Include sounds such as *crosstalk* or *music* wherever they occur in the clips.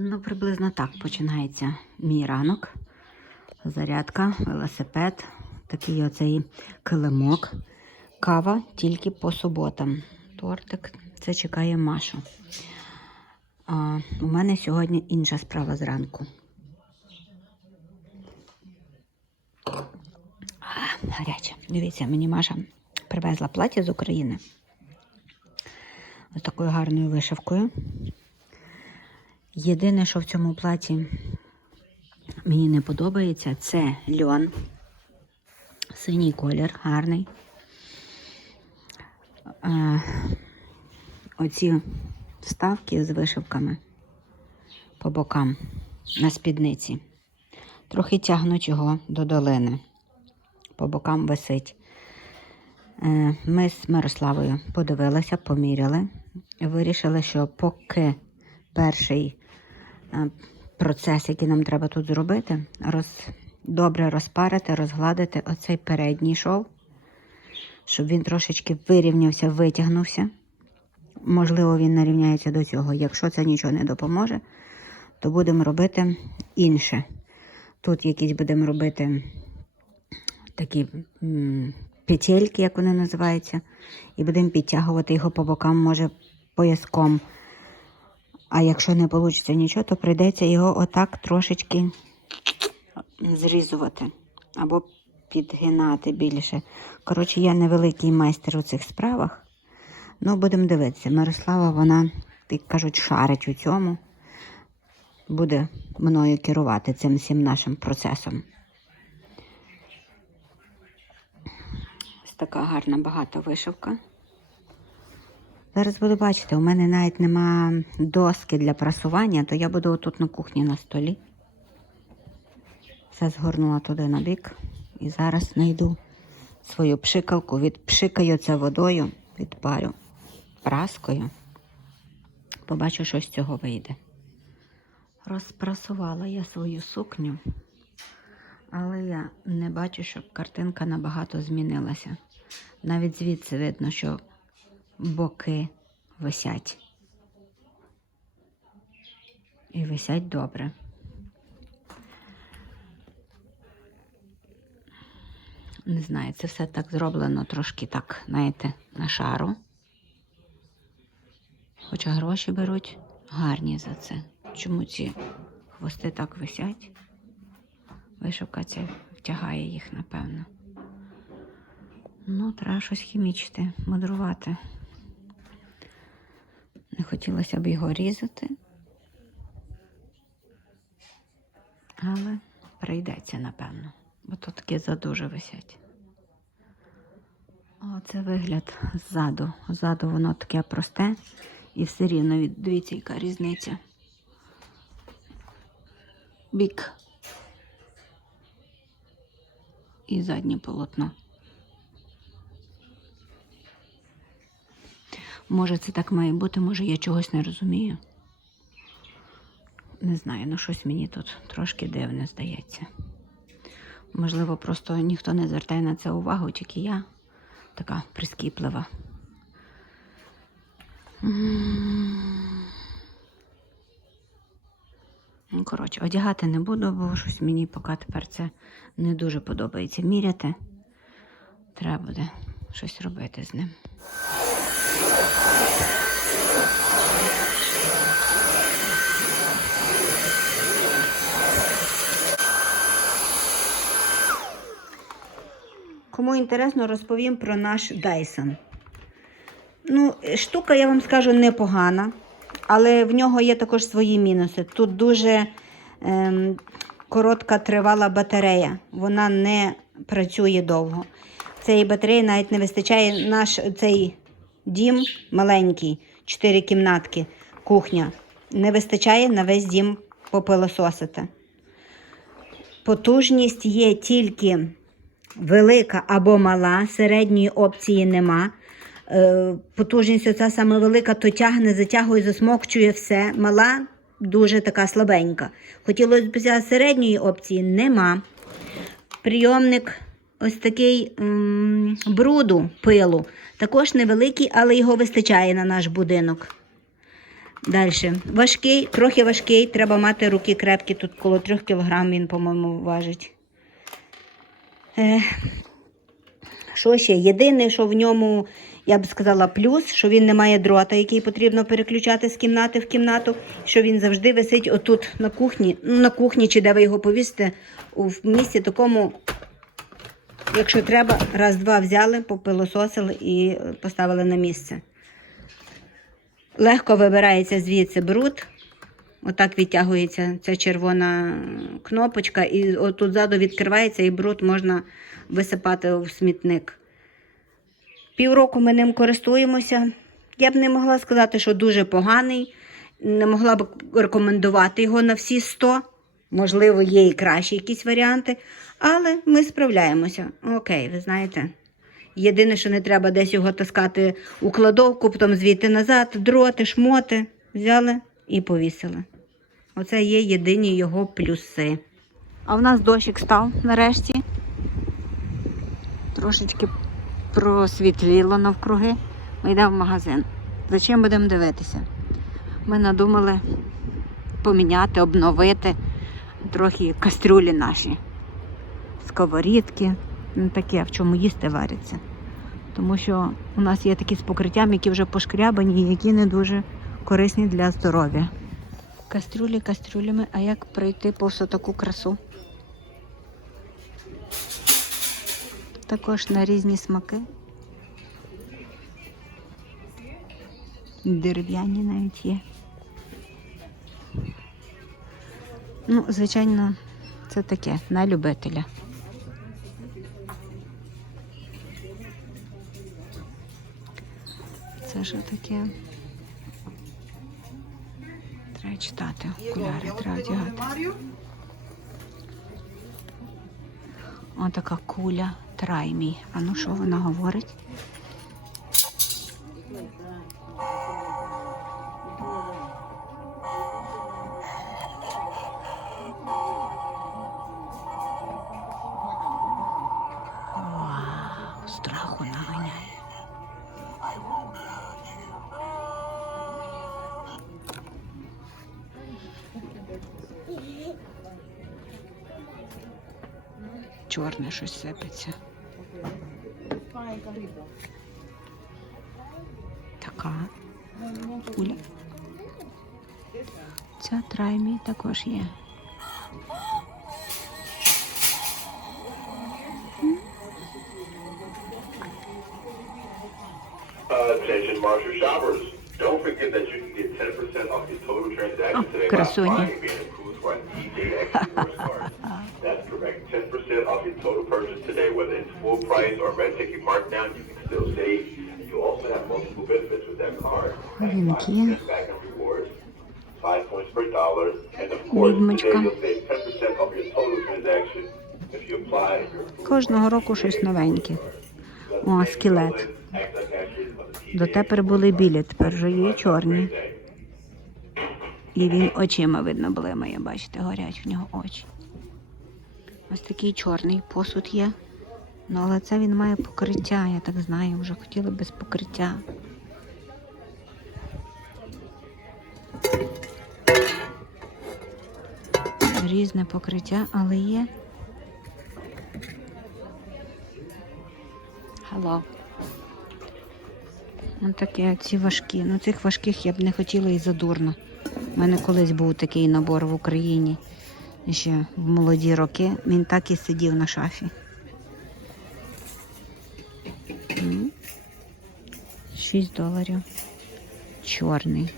Ну, приблизно так починається мій ранок. Зарядка, велосипед, такий оцей килимок. Кава тільки по суботам. Тортик це чекає Машу. А, у мене сьогодні інша справа зранку. Гаряче. Дивіться, мені Маша привезла плаття з України. Ось такою гарною вишивкою. Єдине, що в цьому платі мені не подобається, це льон. Синій колір, гарний. Е, оці вставки з вишивками по бокам на спідниці. Трохи тягнуть його до долини. По бокам висить. Е, Ми з Мирославою подивилися, поміряли. Вирішили, що поки перший процес, який нам треба тут зробити, роз, добре розпарити, розгладити оцей передній шов, щоб він трошечки вирівнявся, витягнувся. Можливо, він нарівняється до цього. Якщо це нічого не допоможе, то будемо робити інше. Тут якісь будемо робити такі петельки, як вони називаються, і будемо підтягувати його по бокам, може, пояском. А якщо не вийде нічого, то прийдеться його отак трошечки зрізувати або підгинати більше. Коротше, я невеликий майстер у цих справах. Ну, будемо дивитися. Мирослава, вона, як кажуть, шарить у цьому. Буде мною керувати цим всім нашим процесом. Ось така гарна багата вишивка. Зараз буду бачити, у мене навіть нема доски для прасування, то я буду отут на кухні на столі. Все згорнула туди на бік. І зараз знайду свою пшикалку, відпшикаю це водою, відпарю праскою. Побачу, що з цього вийде. Розпрасувала я свою сукню, але я не бачу, щоб картинка набагато змінилася. Навіть звідси видно, що боки висять. І висять добре. Не знаю, це все так зроблено трошки так, знаєте, на шару. Хоча гроші беруть гарні за це. Чому ці хвости так висять? Вишивка ця втягає їх, напевно. Ну, треба щось хімічити, мудрувати. Не хотілося б його різати. Але прийдеться, напевно, бо тут такі задуже висять. Оце вигляд ззаду. Ззаду воно таке просте і все рівно дивіться, яка різниця. Бік. І заднє полотно. Може, це так має бути, може, я чогось не розумію. Не знаю, ну щось мені тут трошки дивне здається. Можливо, просто ніхто не звертає на це увагу, тільки я така прискіплива. Коротше, одягати не буду, бо щось мені поки тепер це не дуже подобається міряти. Треба буде щось робити з ним. Кому інтересно, розповім про наш Dyson. Ну, штука, я вам скажу, непогана, але в нього є також свої мінуси. Тут дуже ем, коротка тривала батарея, вона не працює довго. Цієї батареї навіть не вистачає наш цей дім маленький, 4 кімнатки, кухня. Не вистачає на весь дім попилососити. Потужність є тільки велика або мала, середньої опції нема. Е, Потужність оця саме велика, то тягне, затягує, засмокчує все. Мала дуже така слабенька. Хотілося б середньої опції, нема. Прийомник ось такий м, бруду, пилу, також невеликий, але його вистачає на наш будинок. Далі. Важкий, трохи важкий, треба мати руки крепкі, тут коло 3 кг він, по-моєму, важить. Е, що ще? Єдине, що в ньому, я б сказала, плюс, що він не має дрота, який потрібно переключати з кімнати в кімнату, що він завжди висить отут на кухні, ну, на кухні чи де ви його повісите, в місці такому, якщо треба, раз-два взяли, попилососили і поставили на місце. Легко вибирається звідси бруд. Отак відтягується ця червона кнопочка, і отут ззаду відкривається, і бруд можна висипати в смітник. Півроку ми ним користуємося. Я б не могла сказати, що дуже поганий. Не могла б рекомендувати його на всі 100. Можливо, є і кращі якісь варіанти, але ми справляємося. Окей, ви знаєте. Єдине, що не треба десь його таскати у кладовку, потім звідти назад, дроти, шмоти. Взяли і повісили. Оце є єдині його плюси. А в нас дощик став нарешті. Трошечки просвітліло навкруги. Ми йдемо в магазин. За чим будемо дивитися? Ми надумали поміняти, обновити трохи кастрюлі наші. Сковорідки, ну таке, в чому їсти вариться. Тому що у нас є такі з покриттям, які вже пошкрябані і які не дуже корисні для здоров'я. Кастрюлі кастрюлями, а як пройти повз таку красу? Також на різні смаки. Дерев'яні навіть є. Ну, звичайно, це таке на любителя. Це що таке? Треба читати, окуляри треба одягати. О, така куля траймі. А ну що вона говорить? Чорне щось сипеться. Така куля. Ця траймі також є. Uh, attention Marshall shoppers. Don't forget that you can get 10% off your total transaction Oh, today by красуня. Your total purchase today, whether it's full price or red ticket markdown, you can still save. You also have multiple benefits with that card. Like Thank 5% back in rewards, 5 points per dollar, and of course, today you'll save 10% off your total transaction if you apply your Кожного року щось новеньке. О, скелет. Дотепер були білі, тепер вже є чорні. І він очима видно блимає, бачите, горять в нього очі. Ось такий чорний посуд є. Ну, але це він має покриття, я так знаю, вже хотіли без покриття. Різне покриття, але є. Hello. Ось такі ці важкі. Ну цих важких я б не хотіла і задурно. У мене колись був такий набор в Україні. Ще в молоді роки. Він так і сидів на шафі. 6 доларів. Чорний.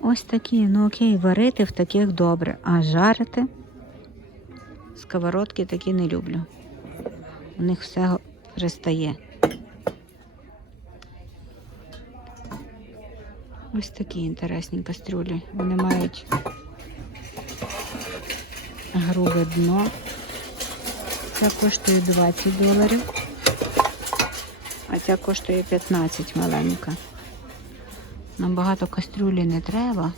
Ось такі, ну окей, варити в таких добре, а жарити сковородки такі не люблю. У них все го- Ось такі інтересні кастрюлі. Вони мають грубе дно. Ця коштує 20 доларів, а ця коштує 15 маленька. Нам багато кастрюлі не треба.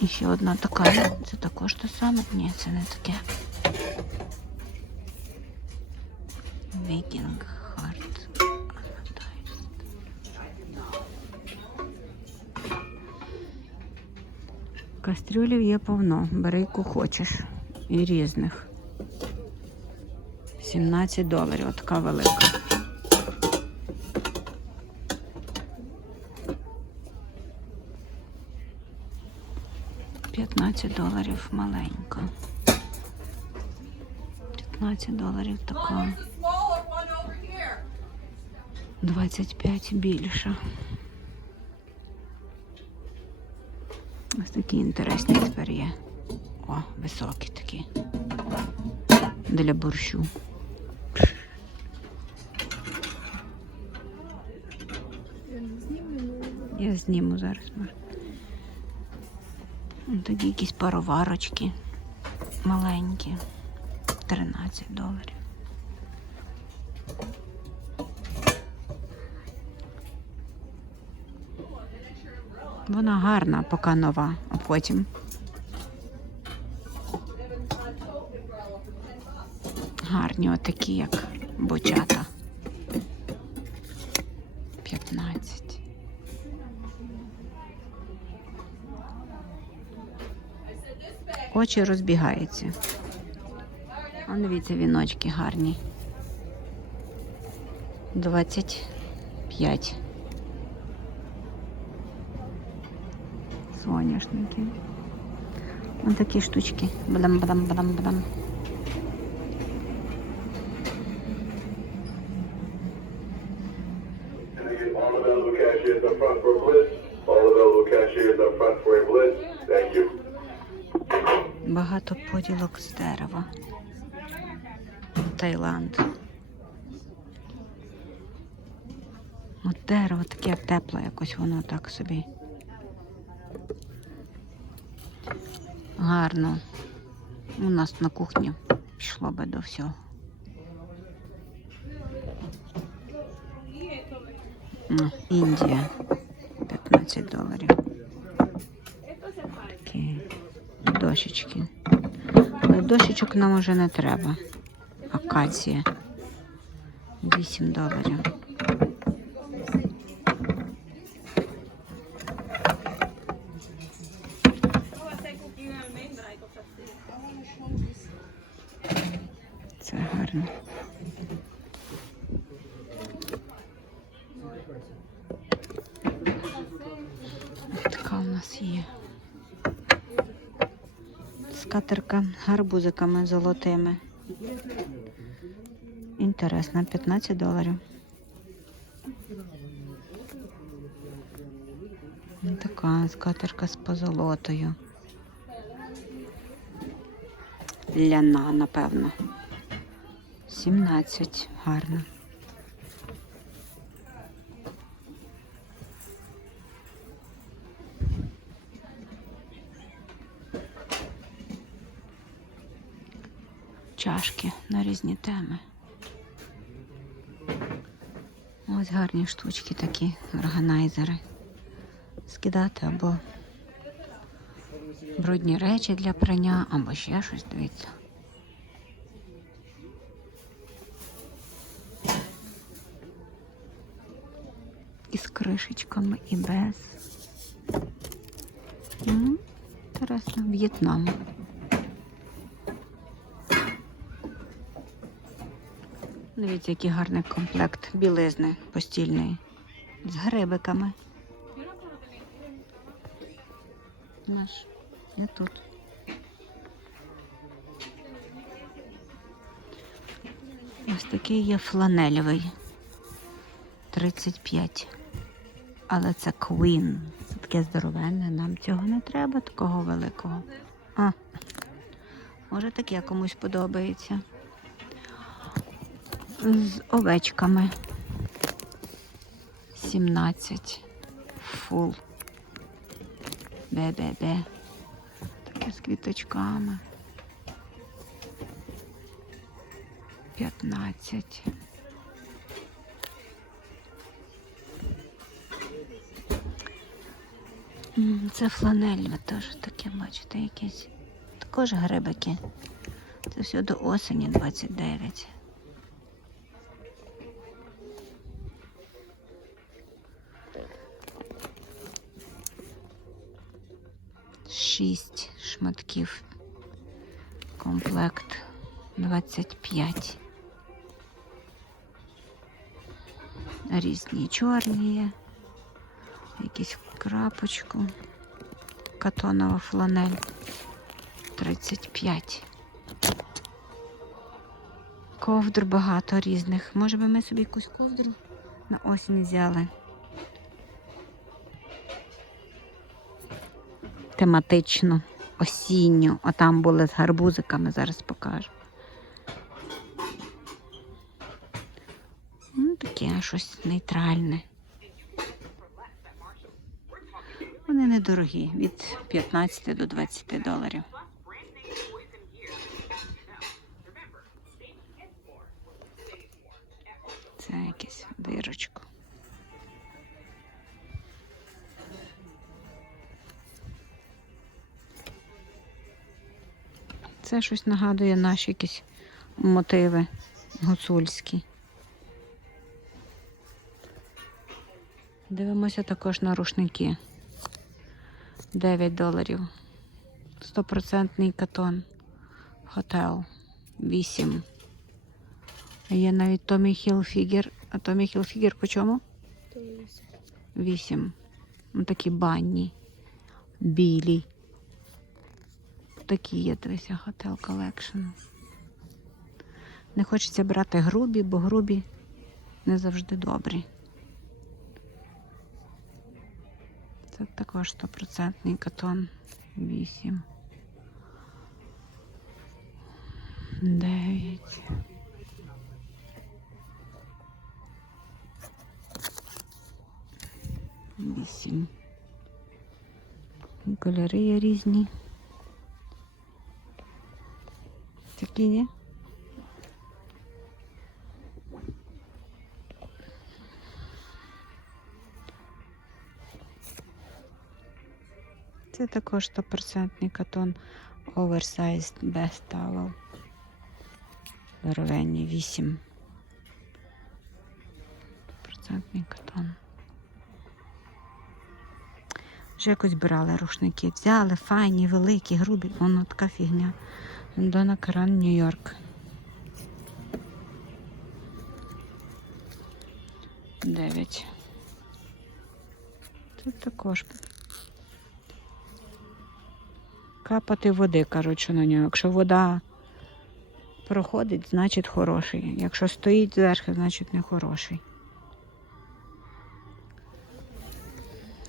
І ще одна така. Це також те саме? Ні, це не таке. Viking Кастрюлів є повно. Бери яку хочеш. І різних. 17 доларів, така велика. П'ятнадцять доларів маленька. 15 доларів така. smaller one over 25 більша. Такі інтересні тепер є. О, високі такі. Для борщу. Я зніму зараз. Тоді якісь пароварочки маленькі. 13 доларів. Вона гарна, поки нова, а потім. Гарні отакі, як бочата. 15. Очі розбігаються. А дивіться, віночки гарні. 25. For a blitz. Thank you. Багато поділок з дерева. Таїланд. От дерево таке тепле, якось воно так собі. Гарно. У нас на кухні пішло би до всього. Ну, Індія. 15 доларів. Такі дощечки. Але дощечок нам уже не треба. Акація. 8 доларів. Це гарно. Така у нас є. Скатерка гарбузиками золотими. Інтересно, 15 доларів. Така скатерка з позолотою. Ляна, напевно. 17. Гарно. Чашки на різні теми. Ось гарні штучки такі, органайзери. Скидати або брудні речі для прання, або ще щось, дивіться. І з кришечками, і без. М, Інтересно, В'єтнам. Дивіться, який гарний комплект білизни постільної з грибиками. Наш, я тут. Ось такий є фланельовий. 35. Але це Queen. Це таке здоровенне. Нам цього не треба, такого великого. А, може таке комусь подобається. З овечками. 17. Фул. Бе-бе-бе. Квіточки з квіточками. 15. Це фланельне теж таке, бачите, якісь. Також грибики. Це все до осені 29. Шість шматків. Комплект 25. Різні чорні. Якісь крапочку. Катонова фланель 35. Ковдр багато різних. Може би ми собі якусь ковдру на осінь взяли. Тематичну, осінню. А там були з гарбузиками, зараз покажу. Ну, таке щось нейтральне. Вони недорогі, від 15 до 20 доларів. Це якесь дирочко. Це щось нагадує наші якісь мотиви гуцульські. Дивимося також на рушники. 9 доларів. Стопроцентний катон. Хотел. 8. Є навіть Tommy Hilfiger. А Tommy Hilfiger по чому? 8. Ну, такі банні. Білі. Такі є, дивися, Hotel Collection. Не хочеться брати грубі, бо грубі не завжди добрі. Це також стопроцентний катон. 8. 9. Вісім. Кольори є різні. Такі? Це також стопроцентний катон Oversized Best Towel. Здоровенні 8. Процентний катон. Вже якось брали рушники. Взяли, файні, великі, грубі. Воно така фігня. Дона Каран, Нью-Йорк. Дев'ять. Тут також капати води, коротше, на нього. Якщо вода проходить, значить хороший. Якщо стоїть зверху, значить не хороший.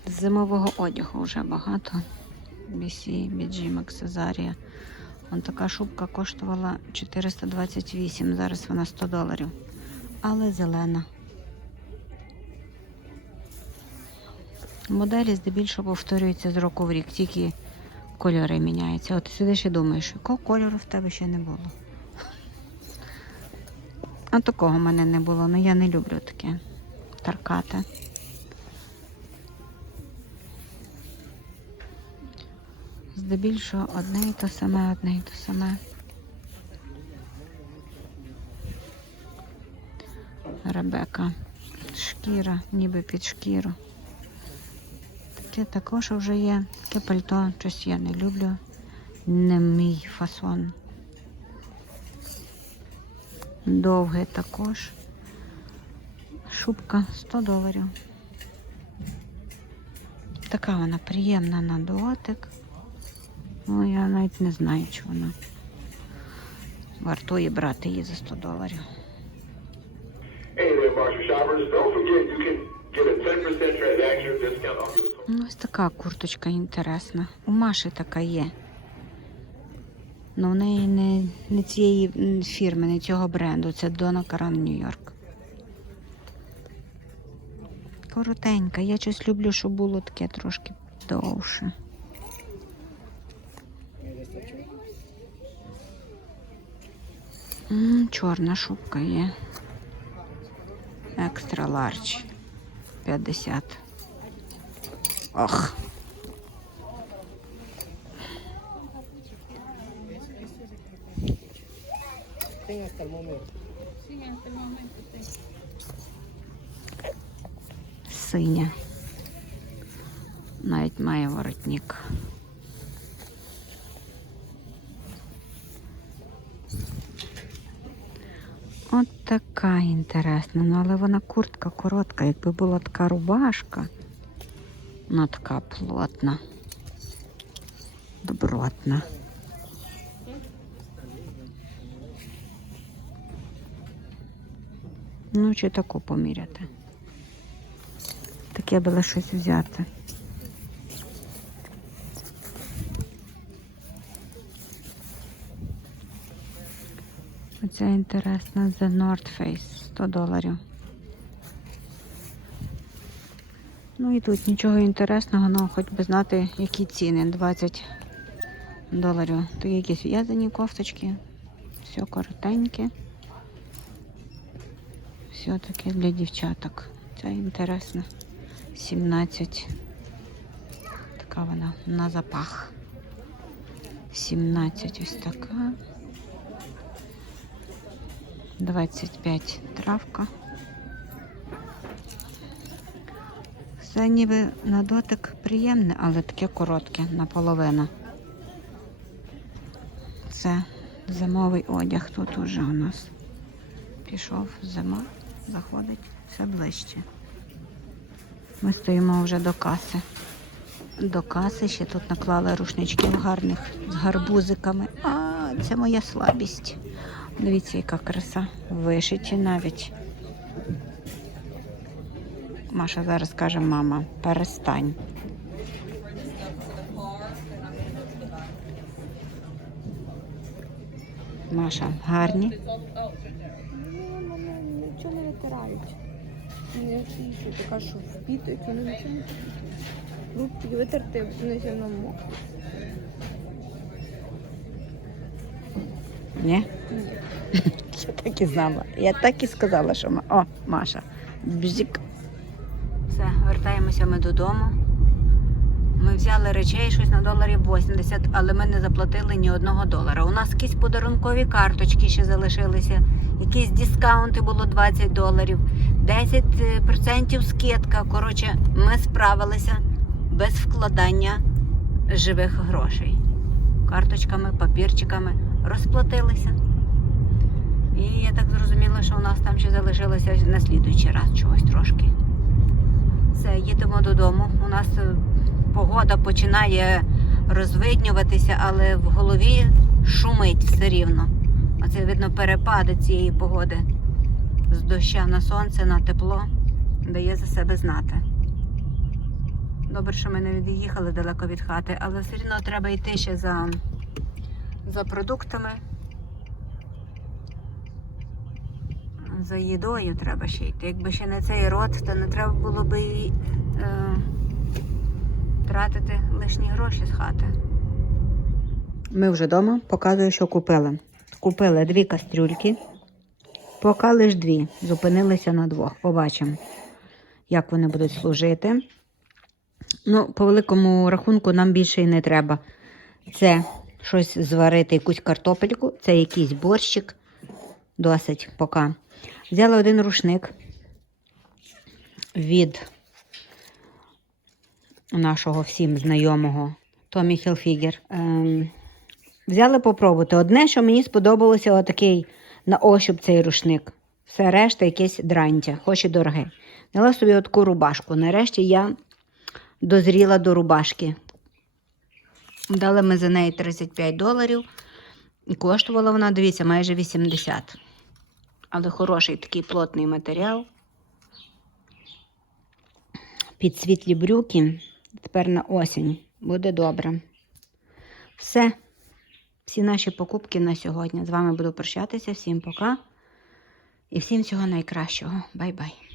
Зимового одягу вже багато. BC, BG, Максазарія. Вон така шубка коштувала 428, зараз вона 100 доларів. Але зелена. Моделі здебільшого повторюються з року в рік, тільки кольори міняються. От сидиш і думаєш, якого кольору в тебе ще не було. А такого в мене не було, ну я не люблю таке таркати. Здебільшого одне і те саме, одне і те саме. Ребека. Шкіра, ніби під шкіру. Таке також вже є. Таке пальто, щось я не люблю. Не мій фасон. Довге також. Шубка 100 доларів. Така вона приємна на дотик. Ну, я навіть не знаю, чи вона вартує брати її за 100 доларів. Hey there, Marshall shoppers. Don't forget you can get a 10% transaction discount off your total. Ну, ось така курточка інтересна. У Маші така є. Ну, в неї не, не цієї фірми, не цього бренду. Це Дона Каран Нью-Йорк. Коротенька. Я щось люблю, щоб було таке трошки довше. Чорна шубка є. Екстра ларч. 50. Ох. Синя. Навіть має воротник. Така інтересна. Ну, але вона куртка коротка. Якби була така рубашка, вона така плотна, добротна. Ну, чи таку поміряти? Таке було щось взяти. Оця інтересна The North Face 100 доларів. Ну і тут нічого інтересного, ну хоч би знати, які ціни. 20 доларів. Тут якісь в'язані кофточки. Все коротеньке. Все таке для дівчаток. Це інтересно. 17. Така вона на запах. 17 ось така. 25 травка. Все ніби на дотик приємне, але таке коротке, наполовину. Це зимовий одяг тут уже у нас. Пішов зима, заходить все ближче. Ми стоїмо вже до каси. До каси ще тут наклали рушничків гарних з гарбузиками. А, це моя слабість. Дивіться, яка краса. Вишиті навіть. Маша зараз каже, мама, перестань. Маша, гарні. Вони нічого не витирають. Не що впітують, вони нічого не. Витерти, вони все одно мокрі. Ні? *laughs* Я так і знала. Я так і сказала, що ма... О, Маша. Бзик. Все, вертаємося ми додому. Ми взяли речей щось на доларів 80, але ми не заплатили ні одного долара. У нас якісь подарункові карточки ще залишилися, якісь дискаунти було 20 доларів, 10% скидка. Коротше, ми справилися без вкладання живих грошей. Карточками, папірчиками розплатилися. І я так зрозуміла, що у нас там ще залишилося на слідуючий раз чогось трошки. Все, їдемо додому. У нас е, погода починає розвиднюватися, але в голові шумить все рівно. Оце видно перепади цієї погоди. З доща на сонце, на тепло дає за себе знати. Добре, що ми не від'їхали далеко від хати, але все одно треба йти ще за, за продуктами. За їдою треба ще йти. Якби ще не цей рот, то не треба було би і е, тратити лишні гроші з хати. Ми вже вдома показую, що купили. Купили дві кастрюльки. Поки лиш дві. Зупинилися на двох. Побачимо, як вони будуть служити. Ну, по великому рахунку, нам більше і не треба. Це щось зварити, якусь картопельку, це якийсь борщик. Досить поки. Взяла один рушник від нашого всім знайомого Томі Хілфігер. Ем, взяли попробувати. Одне, що мені сподобалося, отакий на ощуп цей рушник. Все решта якесь дрантя, хоч і дороге. Взяла собі таку рубашку. Нарешті я дозріла до рубашки. Дали ми за неї 35 доларів. І коштувала вона, дивіться, майже 80. Але хороший такий плотний матеріал. Під світлі брюки. Тепер на осінь. Буде добре. Все. Всі наші покупки на сьогодні. З вами буду прощатися. Всім пока. І всім всього найкращого. Бай-бай.